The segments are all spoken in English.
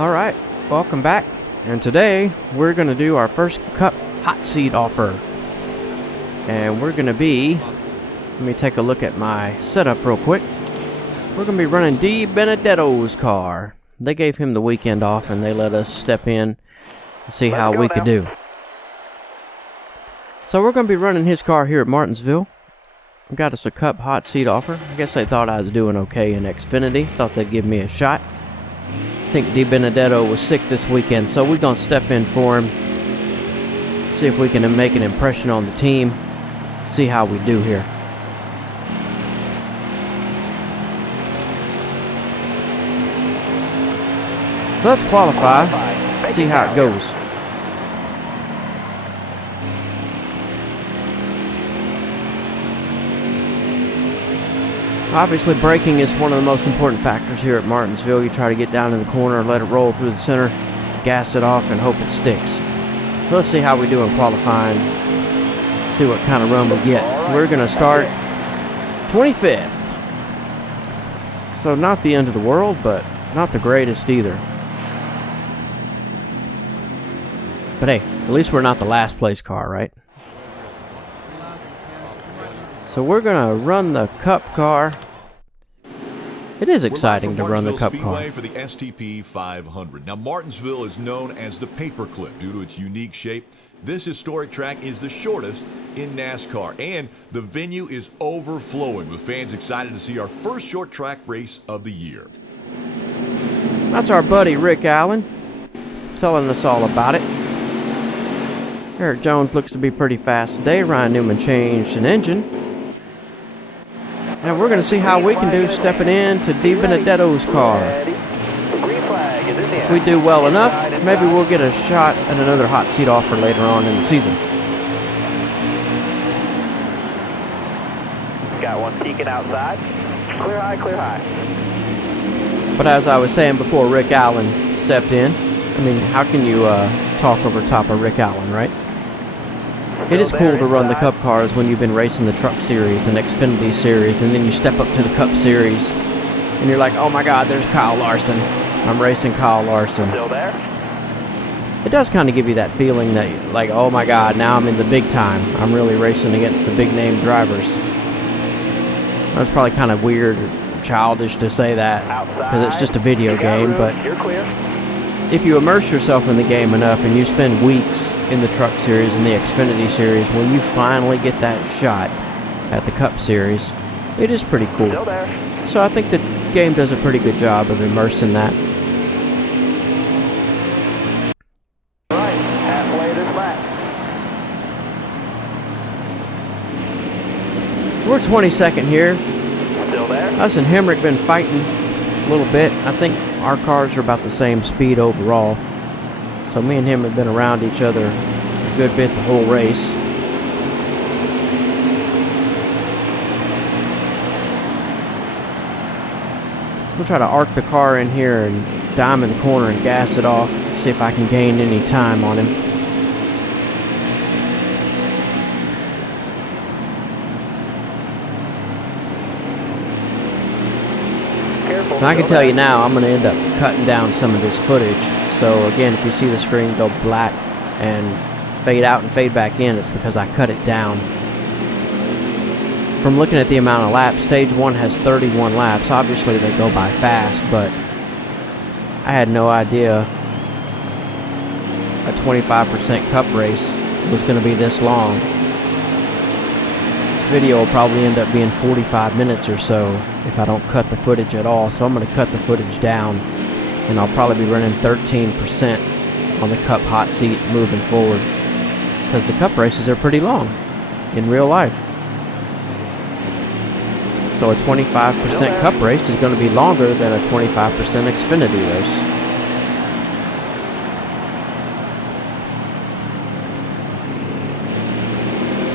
Alright, welcome back, and today we're going to do our first Cup hot seat offer. And we're going to be, let me take a look at my setup real quick. We're going to be running D. Benedetto's car. They gave him the weekend off and they let us step in and see how we could do. So we're going to be running his car here at Martinsville. Got us a Cup hot seat offer. I guess they thought I was doing okay in Xfinity. Thought they'd give me a shot. I think D. Benedetto was sick this weekend, so we're going to step in for him. See if we can make an impression on the team. See how we do here. So let's qualify. See how it goes. Obviously, braking is one of the most important factors here at Martinsville. You try to get down in the corner, let it roll through the center, gas it off, and hope it sticks. So let's see how we do in qualifying. See what kind of run we get. We're going to start 25th. So not the end of the world, but not the greatest either. But hey, at least we're not the last place car, right? So we're going to run the Cup car. It is exciting to run the Cup car. For the STP 500. Now, Martinsville is known as the paperclip due to its unique shape. This historic track is the shortest in NASCAR, and the venue is overflowing with fans excited to see our first short track race of the year. That's our buddy Rick Allen telling us all about it. Eric Jones looks to be pretty fast today. Ryan Newman changed an engine. And we're going to see how we can do stepping in to D. Benedetto's car. If we do well enough, maybe we'll get a shot at another hot seat offer later on in the season. Got one peeking outside. Clear high, clear high. But as I was saying before Rick Allen stepped in, I mean, how can you talk over top of Rick Allen, right? It is cool to run the Cup cars when you've been racing the Truck Series and Xfinity Series, and then you step up to the Cup Series, and you're like, oh my God, there's Kyle Larson. I'm racing Kyle Larson. Still there? It does kind of give you that feeling that, like, oh my God, now I'm in the big time. I'm really racing against the big name drivers. That's probably kind of weird or childish to say that because it's just a video game, but if you immerse yourself in the game enough and you spend weeks in the Truck Series and the Xfinity Series, when you finally get that shot at the Cup Series, it is pretty cool. So I think the game does a pretty good job of immersing that. Right, halfway this lap. We're 22nd here. Still there? Us and Hemrick been fighting a little bit. I think our cars are about the same speed overall. So me and him have been around each other a good bit the whole race. We'll try to arc the car in here and dime in the corner and gas it off. See if I can gain any time on him. And I can tell you now, I'm going to end up cutting down some of this footage. So again, if you see the screen go black and fade out and fade back in, it's because I cut it down. From looking at the amount of laps, stage 1 has 31 laps. Obviously they go by fast, but I had no idea a 25% Cup race was going to be this long. This video will probably end up being 45 minutes or so if I don't cut the footage at all. So I'm going to cut the footage down, and I'll probably be running 13% on the Cup hot seat moving forward, because the Cup races are pretty long in real life. So a 25% Cup race is going to be longer than a 25% Xfinity race.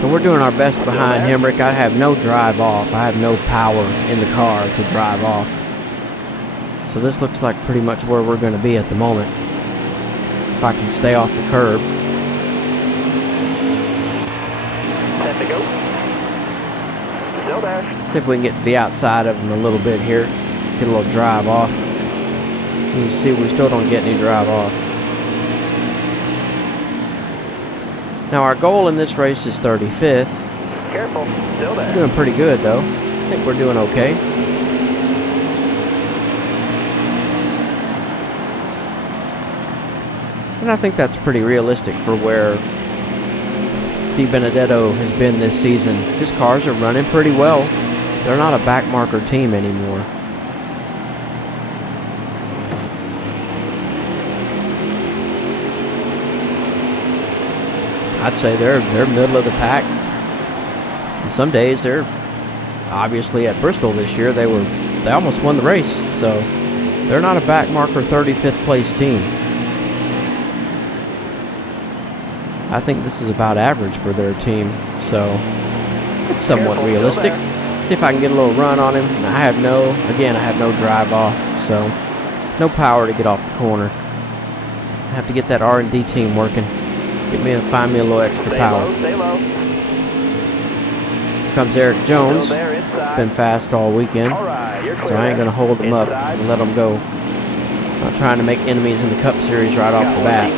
So we're doing our best behind Hemrick. I have no drive off. I have no power in the car to drive off. So this looks like pretty much where we're going to be at the moment. If I can stay off the curb. 10 to go. Still there. See if we can get to the outside of him a little bit here. Get a little drive off. You see, we still don't get any drive off. Now our goal in this race is 35th. Careful, still there. Doing pretty good though. I think we're doing okay. And I think that's pretty realistic for where Di Benedetto has been this season. His cars are running pretty well. They're not a backmarker team anymore. I'd say they're middle of the pack. And some days they're obviously at Bristol this year. They almost won the race, so they're not a backmarker 35th place team. I think this is about average for their team, so it's somewhat realistic. See if I can get a little run on him. I have no drive off, so no power to get off the corner. I have to get that R&D team working. Find me a little extra power. Stay low. Here comes Eric Jones. Been fast all weekend, All right, you're clear. so I ain't gonna hold him up and let him go. Not trying to make enemies in the Cup Series right off the bat.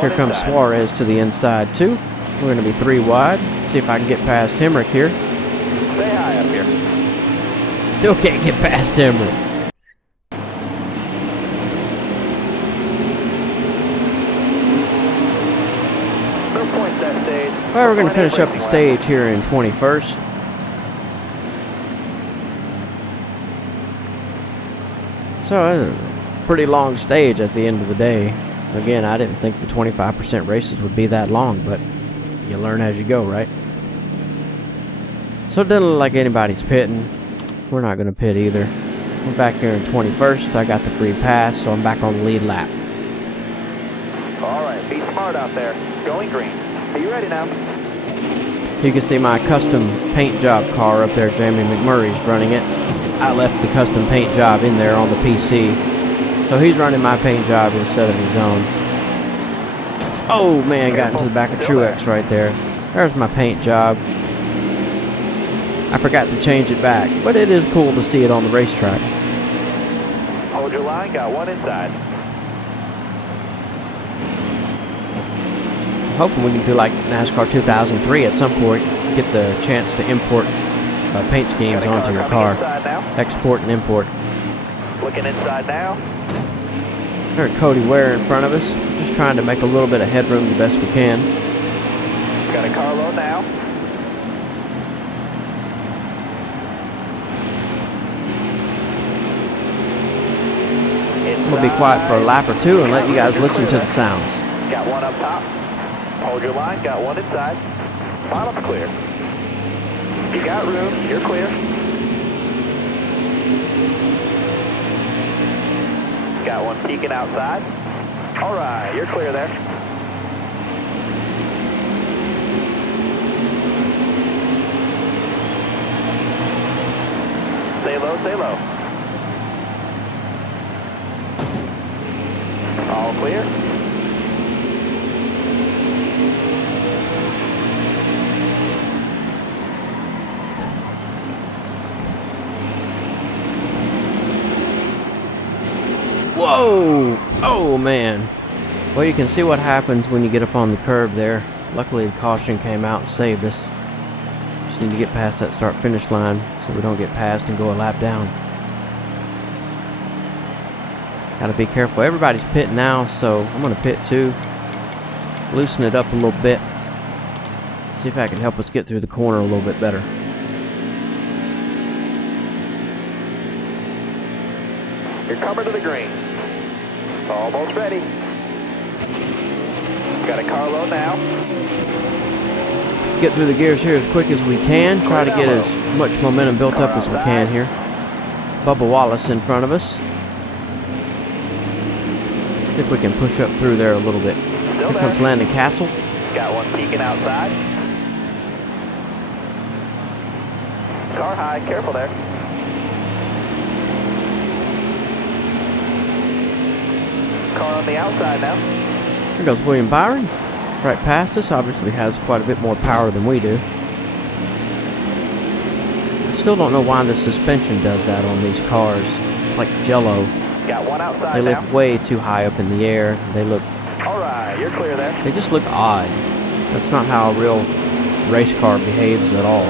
Here comes Suarez to the inside too. We're gonna be 3 wide. See if I can get past Hemrick here. Stay high up here. Still can't get past Hemrick. Well, we're going to finish up the stage here in 21st. So, a pretty long stage at the end of the day. Again, I didn't think the 25% races would be that long, but you learn as you go, right? So, it doesn't look like anybody's pitting. We're not going to pit either. We're back here in 21st. I got the free pass, so I'm back on the lead lap. All right, be smart out there. Going green. Are you ready now? You can see my custom paint job car up there. Jamie McMurray's running it. I left the custom paint job in there on the PC. So he's running my paint job instead of his own. Oh man, got into the back of Truex right there. There's my paint job. I forgot to change it back, but it is cool to see it on the racetrack. Hold your line, got one inside. Hoping we can do like NASCAR 2003 at some point. Get the chance to import paint schemes onto your car. Export and import. Looking inside now. There's Cody Ware in front of us. Just trying to make a little bit of headroom the best we can. Got a car low now. I'm going to be quiet for a lap or two and let you guys listen to the sounds. Got one up top. Hold your line, got one inside. Bottom's clear. You got room, you're clear. Got one peeking outside. All right, you're clear there. Stay low, stay low. All clear. Whoa! Oh man. Well, you can see what happens when you get up on the curb there. Luckily the caution came out and saved us. Just need to get past that start-finish line so we don't get passed and go a lap down. Gotta be careful. Everybody's pitting now, so I'm gonna pit too. Loosen it up a little bit. See if I can help us get through the corner a little bit better. You're coming to the green. Almost ready. Got a car low now. Get through the gears here as quick as we can. Try to get as much momentum built up as we can here. Bubba Wallace in front of us. See if we can push up through there a little bit. Here comes Landon Castle. Got one peeking outside. Car high, careful there. Car on the outside now. Here goes William Byron. Right past us. Obviously has quite a bit more power than we do. still don't know why the suspension does that on these cars. It's like jello. Got one outside They now. lift way too high up in the air. They look, All right, you're clear there. they just look odd. That's not how a real race car behaves at all.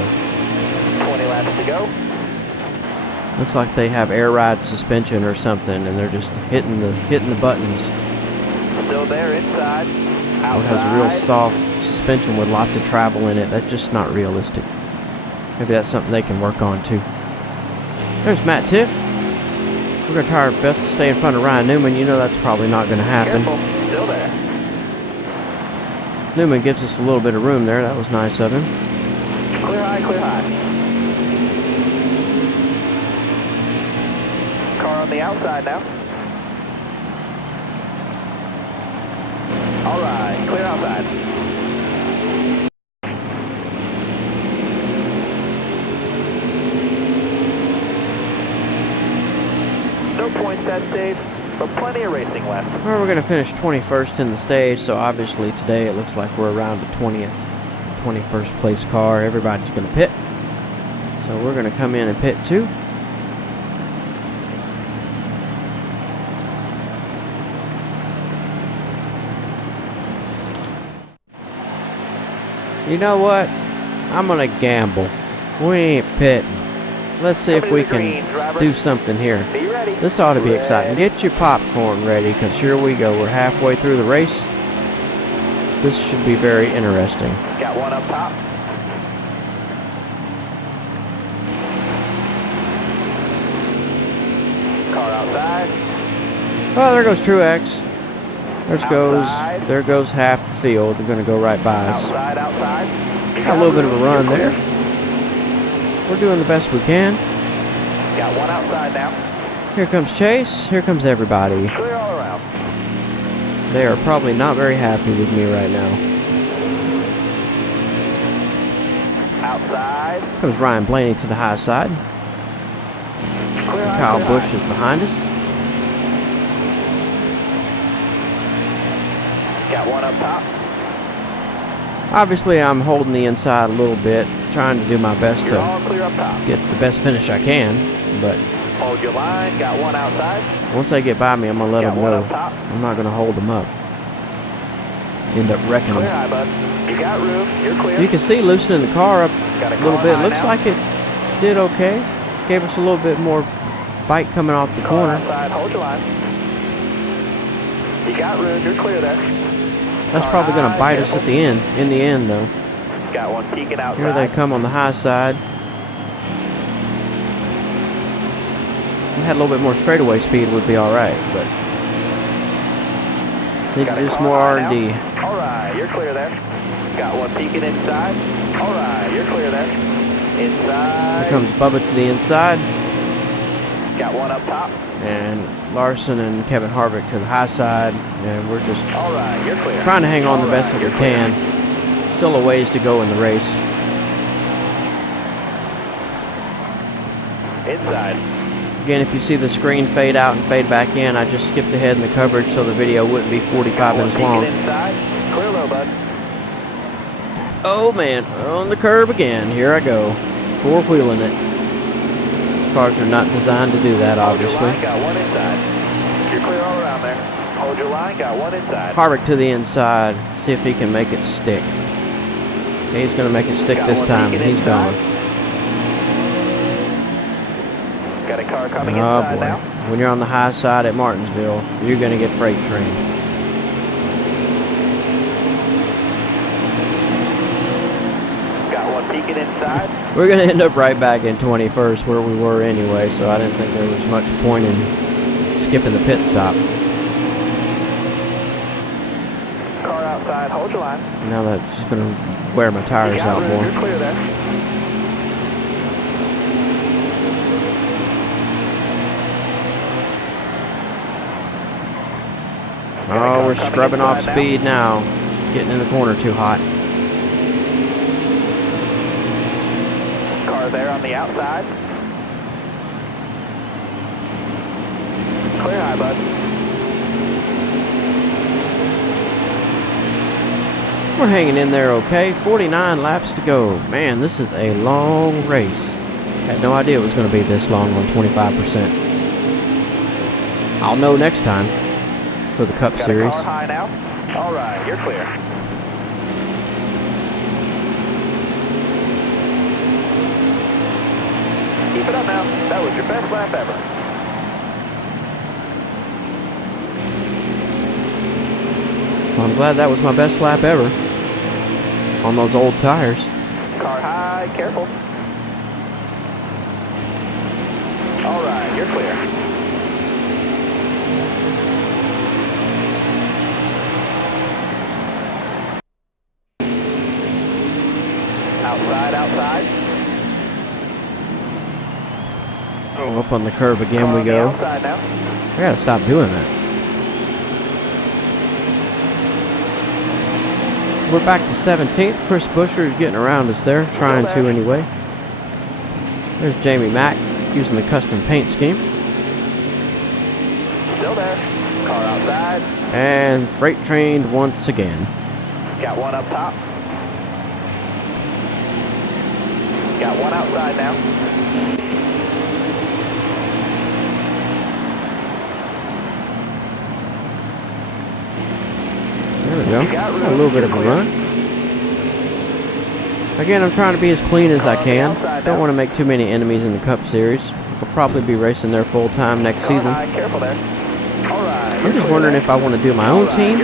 20 laps to go. Looks like they have air ride suspension or something, and they're just hitting the buttons. Still there inside. It Outside. has a real soft suspension with lots of travel in it. That's just not realistic. Maybe that's something they can work on too. There's Matt Tiff. We're going to try our best to stay in front of Ryan Newman. You know that's probably not going to happen. Careful. Still there. Newman gives us a little bit of room there. That was nice of him. Clear high, clear high. Car on the outside now. All right, clear outside. No points that stage, but plenty of racing left. Well, we're going to finish 21st in the stage, so obviously today it looks like we're around the 21st place car. Everybody's going to pit. So we're going to come in and pit too. You know what? I'm going to gamble. We ain't pitting. Let's see if we can do something here. Be ready. This ought to be exciting. Get your popcorn ready, because here we go. We're halfway through the race. This should be very interesting. Got one up top. Car outside. Oh, there goes Truex. Outside. There goes half the field. They're going to go right by us. Outside, outside. Got a little bit of a run there. We're doing the best we can. Got one outside now. Here comes Chase. Here comes everybody. Clear all around. They are probably not very happy with me right now. Outside. Comes Ryan Blaney to the high side. Clear high, Kyle clear Busch high. is behind us. Got one up top. Obviously, I'm holding the inside a little bit, trying to do my best You're to all clear up top. get the best finish I can. But Hold your line. Got one outside. once they get by me, I'm going to let Got them one go. up top. I'm not going to hold them up. End up wrecking Clear them. high, bud. You got room. You're clear. You can see loosening the car up Got a little car bit. high Looks now. like it did okay. Gave us a little bit more bite coming off the Car corner. outside. Hold your line. You got room. You're clear there. That's Car probably going to high, bite us careful. at the end. In the end, though. Got one peeking outside. Here they come on the high side. If we had a little bit more straightaway speed, would be all right, but need Got to a do some car more high R&D. now. All right, you're clear there. Got one peeking inside. All right, you're clear there. Inside. Here comes Bubba to the inside, Got one up top. and Larson and Kevin Harvick to the high side, and we're just All right, you're clear. trying to hang on the All best right, that we you're clear. can. Still a ways to go in the race. Inside. Again, if you see the screen fade out and fade back in, I just skipped ahead in the coverage so the video wouldn't be 45 Got one minutes peeking long. inside. Clear low, bud. Oh man, on the curb again. Here I go. Four-wheeling it. These cars are not designed to do that, Hold your obviously. line. Got one inside. You're clear all around there. Hold your line. Got one inside. Harvick to the inside. See if he can make it stick. He's going to make it stick Got this one time. peeking He's inside. gone. Got a car coming Oh inside boy. now. When you're on the high side at Martinsville, you're going to get freight trained. Got one peeking inside. We're going to end up right back in 21st where we were anyway, so I didn't think there was much point in skipping the pit stop. Car outside. Hold your line. Now that's just going to wear my tires You got out room. more. You're clear there. Oh, we're coming scrubbing off inside now. speed now. Getting in the corner too hot. Car there on the outside. Clear high, bud. We're hanging in there okay. 49 laps to go. Man, this is a long race. Had no idea it was going to be this long on 25%. I'll know next time for the Cup Series. Car high now. All right, you're clear. Keep it up now. That was your best lap ever. Well, I'm glad that was my best lap ever on those old tires. Car high, careful. All right, you're clear. Outside, outside. Oh, up on the curb again we go. Outside now. I gotta stop doing that. We're back to 17th. Chris Buescher is getting around us there, trying to anyway. There's Jamie Mack using the custom paint scheme. Still there. Car outside. And freight trained once again. Got one up top. Got one outside now. There we go. Got a little bit of a run. Again, I'm trying to be as clean as I can. Don't want to make too many enemies in the Cup Series. I'll probably be racing there full time next season. I'm just wondering if I want to do my own team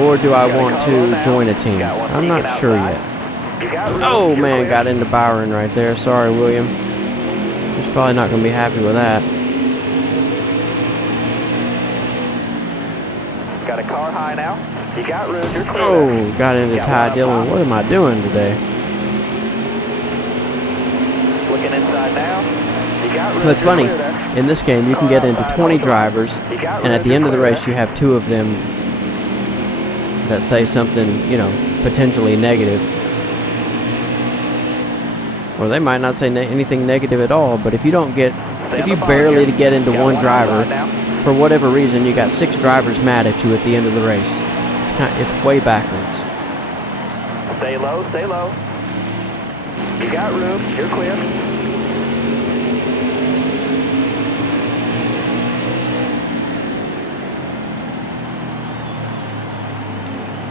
or do I want to join a team. I'm not sure yet. Oh man, got into Byron right there. Sorry, William. He's probably not going to be happy with that. Got a car high now. You got room. You're clear. Oh, got into Ty Dillon. What am I doing today? Looking inside now. You got room. That's funny. In this game, you can get into 20 drivers, and at the end of the race, you have 2 of them that say something, you know, potentially negative. Or they might not say anything negative at all, but if you don't get, if you barely get into one driver, for whatever reason, you got 6 drivers mad at you at the end of the race. It's way backwards. Stay low, stay low. You got room. You're clear.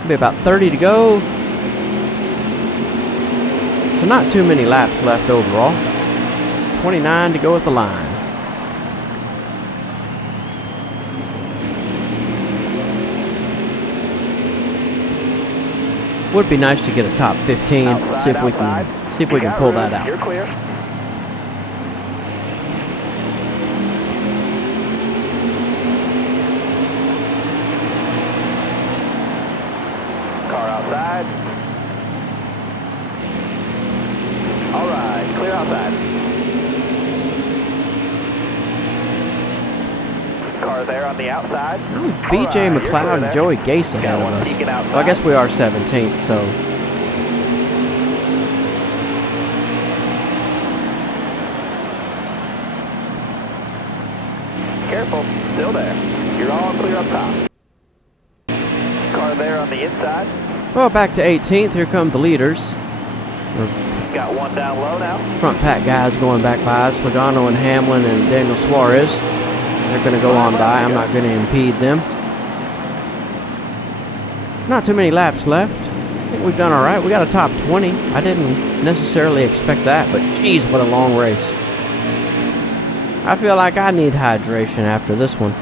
Be about 30 to go. So not too many laps left overall. 29 to go at the line. Would be nice to get a top 15. See if we can pull that out. You're clear. Car outside. All right, clear outside. Car there on the outside. BJ McLeod and Joey Gase ahead of us. Well, I guess we are 17th, so. Careful, still there. You're all clear up top. Car there on the inside. Well, back to 18th. Here come the leaders. Got one down low now. Front pack guys going back by us. Logano and Hamlin and Daniel Suarez. They're going to go on by. I'm not going to impede them. Not too many laps left. I think we've done all right. We got a top 20. I didn't necessarily expect that, but geez, what a long race. I feel like I need hydration after this one.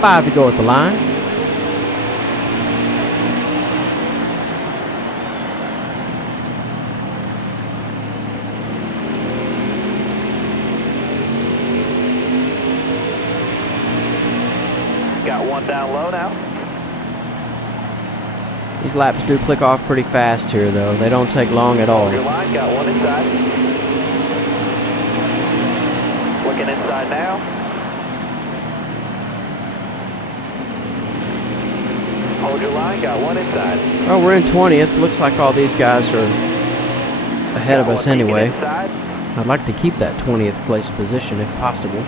5 to go at the line. Got one down low now. These laps do click off pretty fast here, though. They don't take long at all. Your line, got one inside. Looking inside now. Hold your line, got one inside. Well, we're in 20th. Looks like all these guys are ahead of us anyway. I'd like to keep that 20th place position if possible.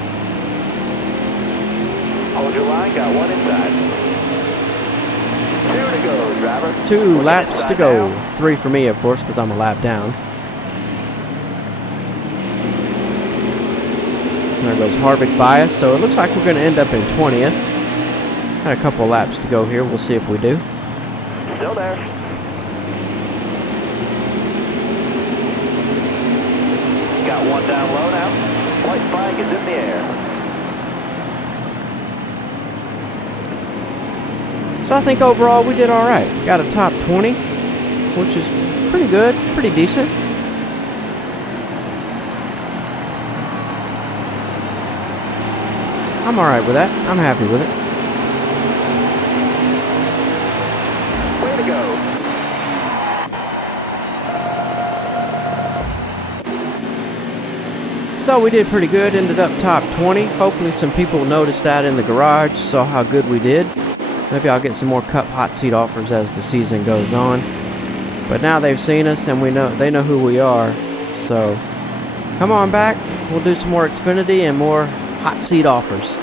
Hold your line, got one inside. 2 to go, driver. 2 Looking laps to inside go. now. 3 for me, of course, because I'm a lap down. There goes Harvick by us. So it looks like we're going to end up in 20th. Got a couple laps to go here. We'll see if we do. Still there. Got one down low now. White flag is in the air. So I think overall we did all right. Got a top 20, which is pretty good, pretty decent. I'm all right with that. I'm happy with it. Way to go. So we did pretty good, ended up top 20. Hopefully some people noticed that in the garage, saw how good we did. Maybe I'll get some more Cup hot seat offers as the season goes on. But now they've seen us and they know who we are. So come on back. We'll do some more Xfinity and more hot seat offers.